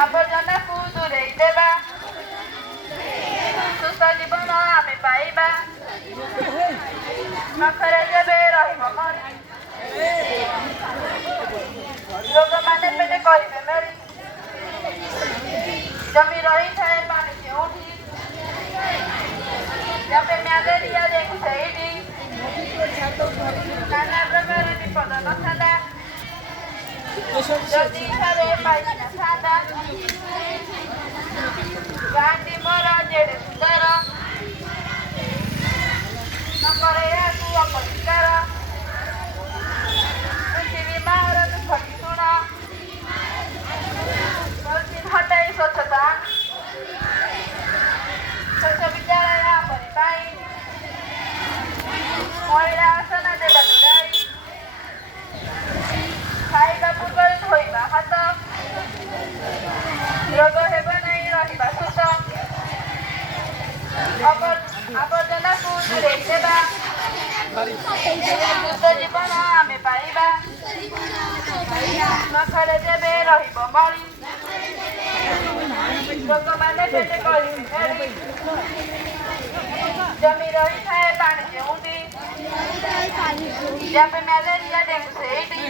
ଆବର୍ଜନାକୁ ଦୂରେଇ ଦେବା, ସୁସ୍ଥ ଜୀବନ ଆମେ ପାଇବା, ପାଖରେ ଯେବେ ରହିବ ମରି, ଲୋକମାନେ ପେଟେ କରିବେ ମେରି, ଜମି ରହିଥାଏ ପାଣି କେଉଁଠି, ଚାପେ ମ୍ୟାଲେରିଆ ଡେଙ୍ଗୁ ସେଇଠି, ନାନା ପ୍ରକାର ବିପଦ ନଥାନ୍ତା, ଯଦି ଘରେ ପାଇଖାନା ଥାନ୍ତା, ଗାଁଟି ମୋର ଯେଡ଼େ ସୁନ୍ଦର, ନକର ଏହାକୁ ଅପରିଷ୍କାର, ପୃଥିବୀ ମାର ଦୁଃଖଟି ଶୁଣ, ପଲିଥିନ୍ ହଟାଇ ସ୍ୱଚ୍ଛତା ଆଣି, ସ୍ୱଚ୍ଛ ବିଦ୍ୟାଳୟ ଆମରି ପାଇଁ, ମଇଳା ଆସନ ଦେବା ଦୂରାଇ, ଖାଇବା ପୂର୍ବରୁ ଧୋଇବା ହାତ, ରୋଗ ହେବ ନାହିଁ ରହିବା ସୁସ୍ଥ, ଆବର୍ଜନାକୁ ଦୂରେଇ ଦେବା, ସୁସ୍ଥ ଜୀବନ ଆମେ ପାଇବା, ପାଖରେ ଯେବେ ରହିବ ମଳି, ଲୋକମାନେ ପେଟେ କରିବେ ମେରି, ଜମି ରହିଥାଏ ପାଣି କେଉଁଠି, ଚାପେ ମ୍ୟାଲେରିଆ ଡେଙ୍ଗୁ ସେଇଠି,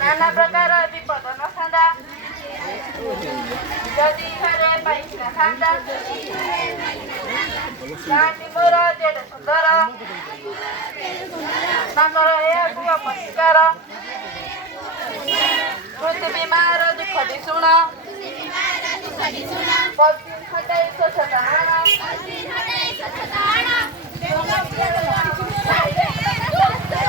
ନାନା ପ୍ରକାର ବିପଦ ନଥାନ୍ତା, ଯଦି ଘରେ ପାଇଖାନା ଥାନ୍ତା, ଗାଁଟି ମୋର ଯେଡ଼େ ସୁନ୍ଦର, ତାଙ୍କର ଏହାକୁ ଅପରିଷ୍କାର, ପୃଥିବୀ ମାର ଦୁଃଖଟି ଶୁଣ, ପଲିଥିନ୍ ହଟାଇ ସ୍ୱଚ୍ଛତା ଆଣ,